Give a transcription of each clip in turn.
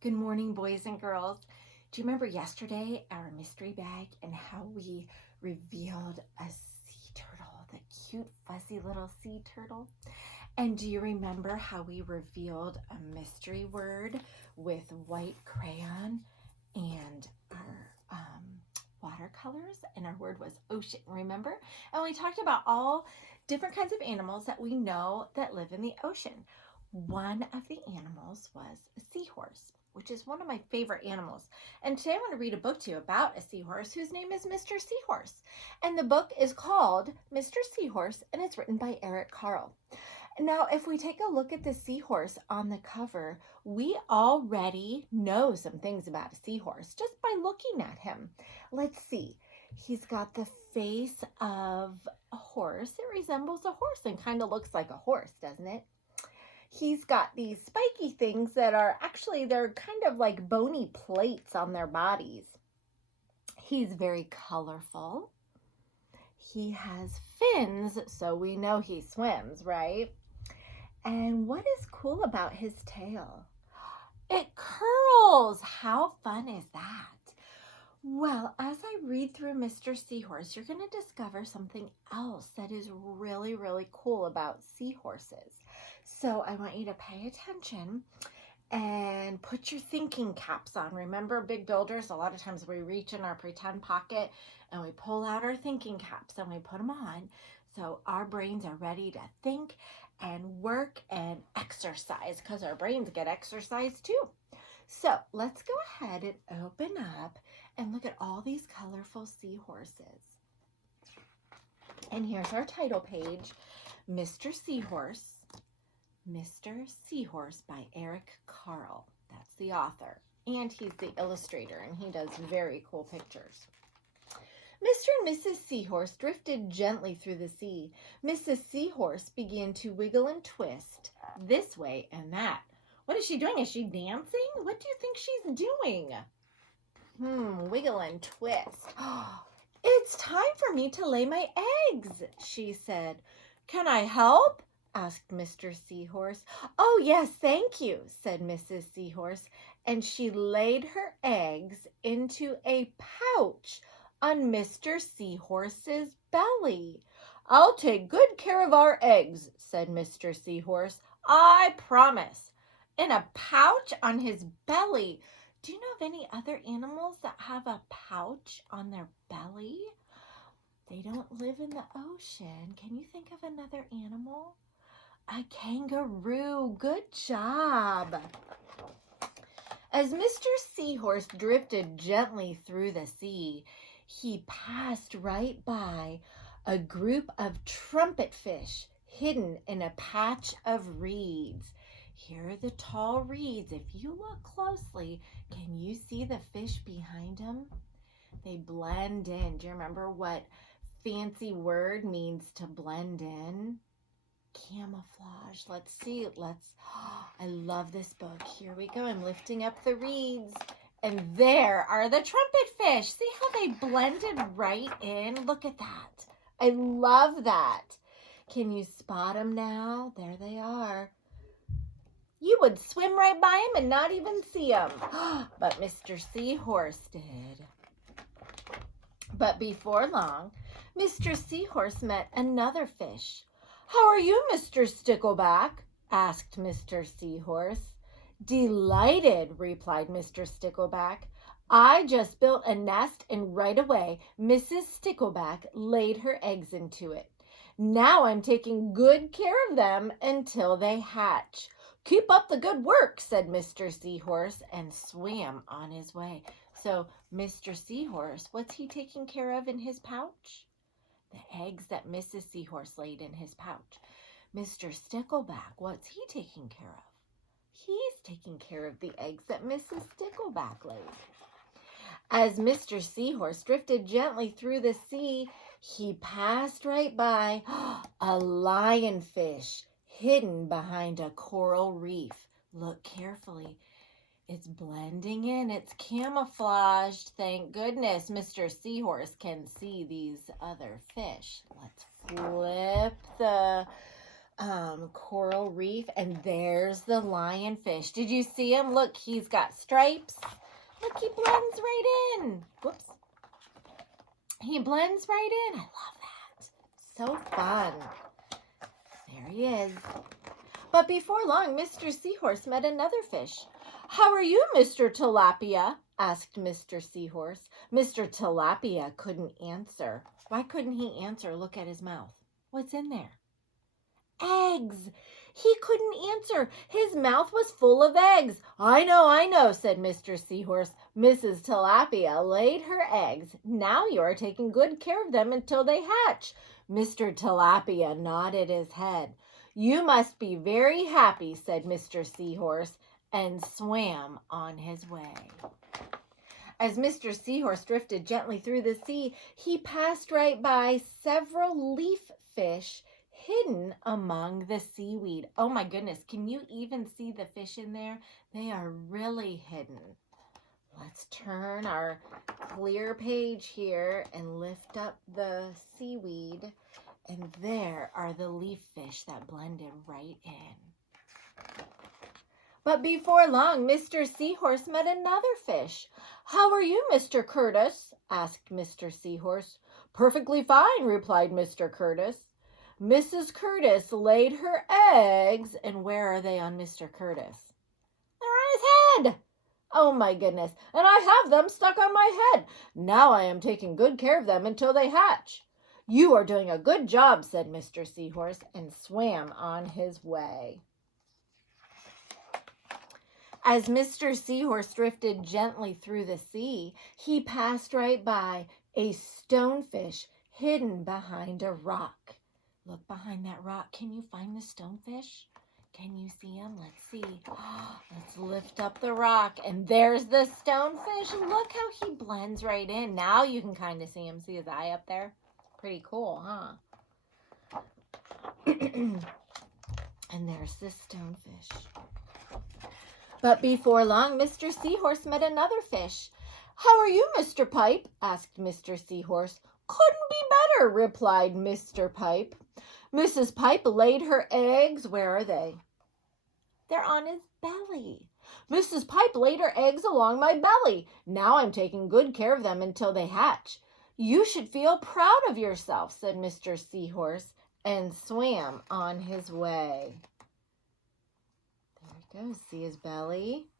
Good morning, boys and girls. Do you remember yesterday our mystery bag and how we revealed a sea turtle, the cute, fuzzy little sea turtle? And do you remember how we revealed a mystery word with white crayon and our watercolors? And our word was ocean, remember? And we talked about all different kinds of animals that we know that live in the ocean. One of the animals was a seahorse, which is one of my favorite animals. And today I want to read a book to you about a seahorse whose name is Mr. Seahorse. And the book is called Mr. Seahorse, and it's written by Carle. Now, if we take a look at the seahorse on the cover, we already know some things about a seahorse just by looking at him. Let's see. He's got the face of a horse. It resembles a horse and kind of looks like a horse, doesn't it? He's got these spiky things that are actually, they're kind of like bony plates on their bodies. He's very colorful. He has fins, so we know he swims, right? And what is cool about his tail? It curls. How fun is that? Well, as I read through Mr. Seahorse, you're going to discover something else that is really, really cool about seahorses. So I want you to pay attention and put your thinking caps on. Remember, big builders, a lot of times we reach in our pretend pocket and we pull out our thinking caps and we put them on. So our brains are ready to think and work and exercise, because our brains get exercise too. So let's go ahead and open up and look at all these colorful seahorses. And here's our title page, Mr. Seahorse, Mr. Seahorse by Carle. That's the author. And he's the illustrator, and he does very cool pictures. Mr. and Mrs. Seahorse drifted gently through the sea. Mrs. Seahorse began to wiggle and twist this way and that. What is she doing? Is she dancing? What do you think she's doing? Wiggle and twist. It's time for me to lay my eggs, she said. Can I help? Asked Mr. Seahorse. Oh, yes, thank you, said Mrs. Seahorse, and she laid her eggs into a pouch on Mr. Seahorse's belly. I'll take good care of our eggs, said Mr. Seahorse. I promise. In a pouch on his belly. Do you know of any other animals that have a pouch on their belly? They don't live in the ocean. Can you think of another animal? A kangaroo. Good job. As Mr. Seahorse drifted gently through the sea, he passed right by a group of trumpet fish hidden in a patch of reeds. Here are the tall reeds. If you look closely, can you see the fish behind them? They blend in. Do you remember what fancy word means to blend in? Camouflage. Let's see. I love this book. Here we go. I'm lifting up the reeds. And there are the trumpet fish. See how they blended right in? Look at that. I love that. Can you spot them now? There they are. You would swim right by them and not even see them. But Mr. Seahorse did. But before long, Mr. Seahorse met another fish. How are you, Mr. Stickleback? Asked Mr. Seahorse. Delighted, replied Mr. Stickleback. I just built a nest and right away Mrs. Stickleback laid her eggs into it. Now I'm taking good care of them until they hatch. Keep up the good work, said Mr. Seahorse, and swam on his way. So Mr. Seahorse, what's he taking care of in his pouch? The eggs that Mrs. Seahorse laid in his pouch. Mr. Stickleback, what's he taking care of? He's taking care of the eggs that Mrs. Stickleback laid. As Mr. Seahorse drifted gently through the sea, he passed right by a lionfish hidden behind a coral reef. Look carefully. It's blending in. It's camouflaged. Thank goodness Mr. Seahorse can see these other fish. Let's flip the coral reef, and there's the lionfish. Did you see him? Look, he's got stripes. Look, he blends right in. Whoops. He blends right in. I love that. So fun. There he is. But before long, Mr. Seahorse met another fish. "How are you, Mr. Tilapia?" asked Mr. Seahorse. Mr. Tilapia couldn't answer. Why couldn't he answer? Look at his mouth. What's in there? Eggs. He couldn't answer. His mouth was full of eggs. I know, said Mr. Seahorse. "Mrs. Tilapia laid her eggs. Now you are taking good care of them until they hatch." Mr. Tilapia nodded his head. "You must be very happy," said Mr. Seahorse, and swam on his way. As Mr. Seahorse drifted gently through the sea, he passed right by several leaf fish hidden among the seaweed. Oh my goodness, can you even see the fish in there? They are really hidden. Let's turn our clear page here and lift up the seaweed. And there are the leaf fish that blended right in. But before long, Mr. Seahorse met another fish. "How are you, Mr. Curtis?" asked Mr. Seahorse. "Perfectly fine," replied Mr. Curtis. Mrs. Curtis laid her eggs, and where are they on Mr. Curtis? They're on his head. Oh my goodness, and I have them stuck on my head. Now I am taking good care of them until they hatch. "You are doing a good job," said Mr. Seahorse, and swam on his way. As Mr. Seahorse drifted gently through the sea, he passed right by a stonefish hidden behind a rock. Look behind that rock. Can you find the stonefish? Can you see him? Let's see. Let's lift up the rock, and there's the stonefish. Look how he blends right in. Now you can kind of see him. See his eye up there? Pretty cool, huh? And there's the stonefish. But before long, Mr. Seahorse met another fish. "How are you, Mr. Pipe?" asked Mr. Seahorse. "Couldn't be better," replied Mr. Pipe. Mrs. Pipe laid her eggs. Where are they? They're on his belly. Mrs. Pipe laid her eggs along my belly. Now I'm taking good care of them until they hatch. You should feel proud of yourself, said Mr. Seahorse, and swam on his way. There he goes. See his belly?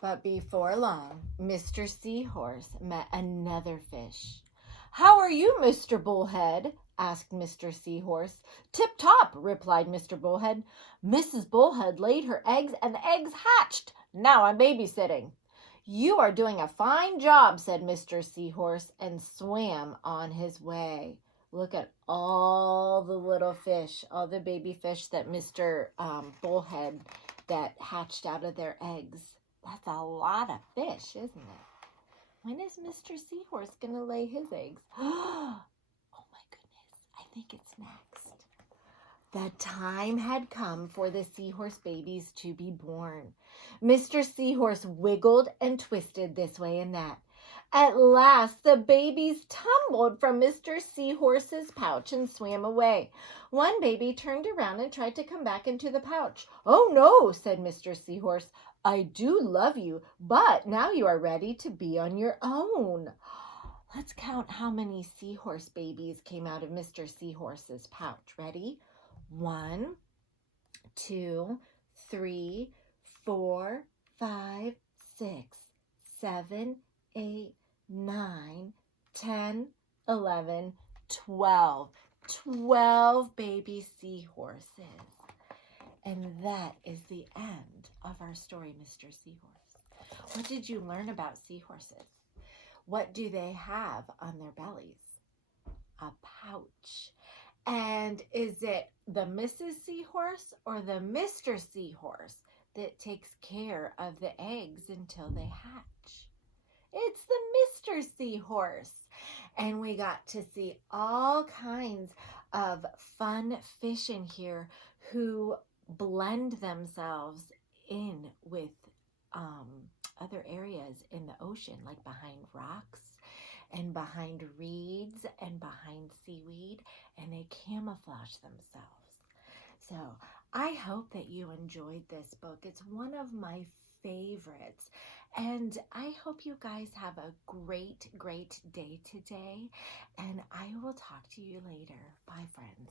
But before long, Mr. Seahorse met another fish. "How are you, Mr. Bullhead?" asked Mr. Seahorse. "Tip-top," replied Mr. Bullhead. Mrs. Bullhead laid her eggs, and the eggs hatched. Now I'm babysitting. You are doing a fine job, said Mr. Seahorse, and swam on his way. Look at all the little fish, all the baby fish that Mr. Bullhead that hatched out of their eggs. That's a lot of fish, isn't it? When is Mr. Seahorse going to lay his eggs? Oh my goodness, I think it's next. The time had come for the seahorse babies to be born. Mr. Seahorse wiggled and twisted this way and that. At last, the babies tumbled from Mr. Seahorse's pouch and swam away. One baby turned around and tried to come back into the pouch. "Oh no," said Mr. Seahorse. "I do love you, but now you are ready to be on your own." Let's count how many seahorse babies came out of Mr. Seahorse's pouch. Ready? 1, 2, 3, 4, 5, 6, 7, 8, 9, 10, 11, 12. 12 baby seahorses. And that is the end of our story, Mr. Seahorse. What did you learn about seahorses? What do they have on their bellies? A pouch. And is it the Mrs. Seahorse or the Mr. Seahorse that takes care of the eggs until they hatch? It's the Mr. Seahorse. And we got to see all kinds of fun fish in here who blend themselves in with other areas in the ocean, like behind rocks and behind reeds and behind seaweed, and they camouflage themselves. So I hope that you enjoyed this book. It's one of my favorites. And I hope you guys have a great, great day today. And I will talk to you later. Bye, friends.